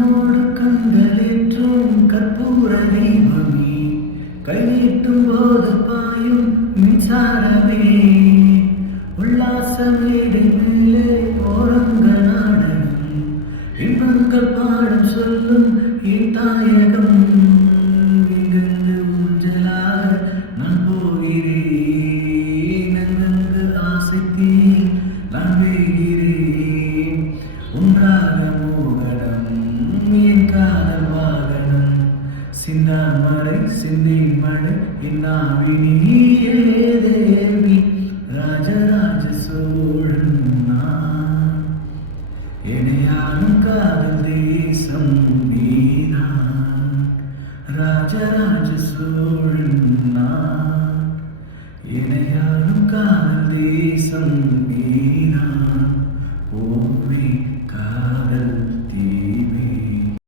கண்ணோடு கண்களேற்றும் கற்பூர தீபமே, கை நீட்டும் போது பாயும் மின்சாரமே, உல்லாச மேடை மேலே ஓரங்க நாடகம், இன்பங்கள் பாடம் சொல்லும் என் தாயகம். இங்கிருந்து ஊஞ்சலாக நான் போகிறேன், அங்கங்கு ஆசைத்தீ நான் வேகிறேன். ஒன்றாக மோகனம் என் காதல் வாகனம், சிந்தாமரை சிந்தை மழை என் நாவினியே தேவி. ராஜராஜ சோழன் நான், இணையானும் காதல் தேசம் நீதான். ராஜராஜ சோழன் நான், இணையானும் காதல் தேசம்